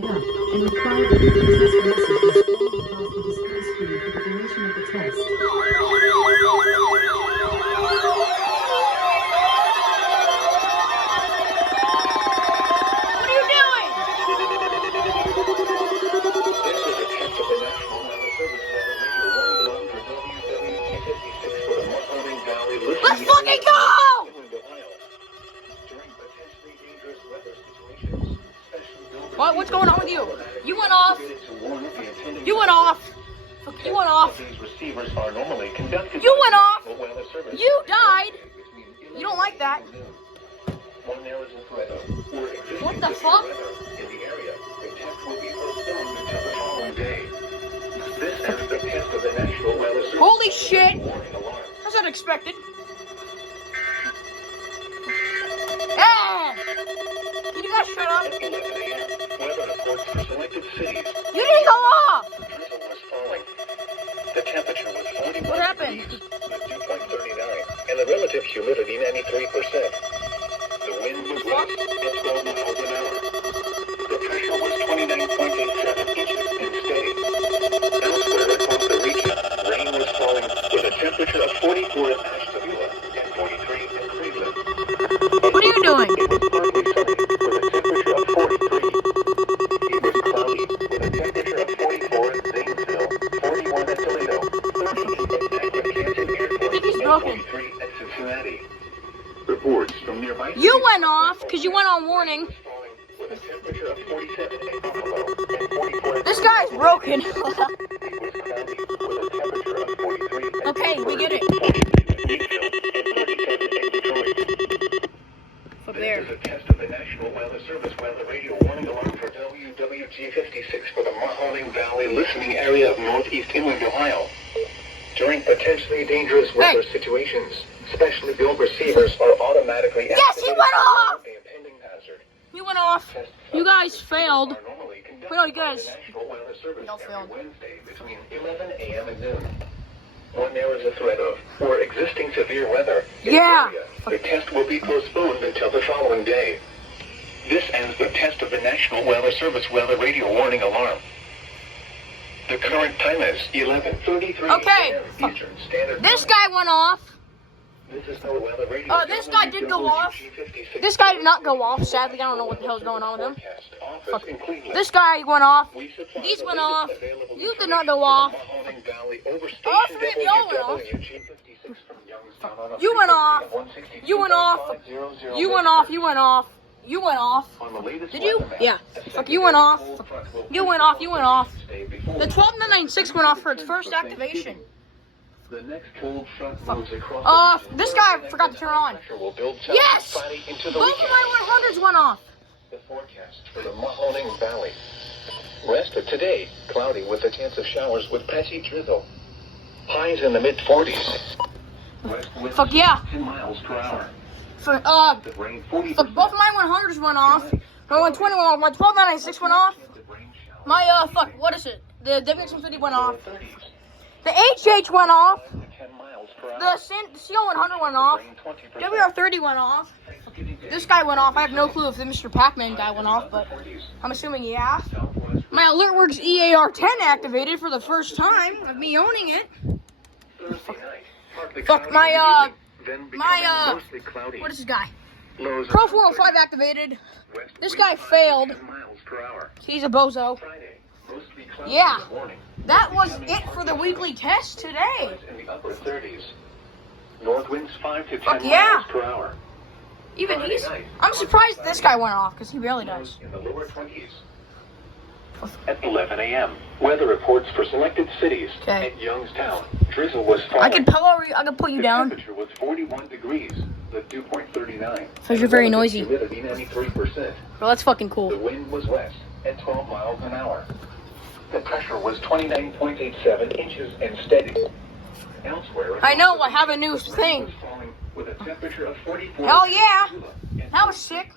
tied up and required that the test message was scrolled across the display screen for the duration of the test. What are you doing? Let's fucking go! What? What's going on with you? You went off. You went off. You went off. You went off. You died. You don't like that. What the fuck? Holy shit. How's that expected? Ah! Can you guys shut up? You didn't go off! The temperature was 41 What happened? degrees, with dew point 39, and the relative humidity 93%. The wind was west at 12 miles an hour. The pressure was 29.87 inches and steady. Elsewhere across the region, rain was falling with a temperature of 44 in Ashtabula and 43 in Cleveland. What are you doing? It was partly sunny with a temperature of 43. It was cloudy with a temperature of 44 in Zanesville, 41 at Toledo, 38 at Canton Airport, I think he's and broken. 43 at Cincinnati. Reports from nearby You went off because you went on warning. with a temperature of 47 in Buffalo and 44 in This guy's broken. It was cloudy with a temperature of 43 Okay, we get it. Up there. This is a test of the National Weather Service weather radio warning alarm for WWG56 for the Mahoning Valley listening area of northeast inland Ohio. During potentially dangerous weather situations, specially built receivers are automatically Yes, he went off! The impending hazard. You went off. You guys failed. Are normally conducted No, you guys- by the National Weather Service Y'all every failed. Wednesday between 11 a.m. and noon. When there is a threat of or existing severe weather in Yeah. the area, the test will be postponed until the following day. This ends the test of the National Weather Service weather radio warning alarm. The current time is 11:33 Okay. a.m. Eastern Standard This Time. guy went off. This is the weather radio. This guy did go off. WWG56 This guy did not go off. Sadly, I don't know what the hell's going on with him. Forecast office Fuck. in Cleveland. This guy went off. We supply These the went latest off. available You did not go off. Mahoning Valley over All station three of y'all went off. WWG56 from Youngstown on a You went off. frequency of You went off. 162.500 You went off. You went off. You went off. On the latest Did you? weather map, Yeah. a Fuck, you went off. cold front will You went off. You went off. stay before The 12996 went off for its first activation. the next cold front moves across the region. This guy forgot to turn on. Pressure will build south Yes! Friday into the Both of weekend. my 100s went off. The forecast for the Mahoning Valley. Rest of today, cloudy with a chance of showers with patchy drizzle. Highs in the mid-40s. West winds Fuck yeah. 10 miles per hour. For The rain 40%. fuck, both of my 100s went off. My 120 went off. My 12996 went off. My fuck, what is it? The WX150 went off. The HH went off. 10 miles per hour. The CO100 went off. Rain 20%. WR30 went off. This guy went off. I have no clue if the Mr. Pac-Man guy went off, but I'm assuming yeah. My AlertWorks EAR10 activated for the first time of me owning it. Thursday night, partly Fuck, cloudy my, evening, then my, becoming mostly cloudy. What is this guy? Lows Pro of 405 activated. west This winds guy 5 to failed. 10 miles per hour. He's a bozo. Friday, mostly cloudy Yeah. in the morning. That was it for the weekly test today. In the upper 30s. North winds 5 to 10 Fuck yeah. miles per hour. Even he's. I'm surprised this guy went off because he barely does. In the lower 20s. At 11 a.m., weather reports for selected cities. Okay. At Youngstown, drizzle was falling. I could put you The down temperature was 41 degrees, the dew point 39. because you're very noisy. Humidity 93%. Well, that's fucking The cool. wind was west at 12 miles an hour. The pressure was 29.87 inches and steady. Elsewhere, I know. I have a new rain thing. was falling with a temperature of 44. Hell yeah. That was sick.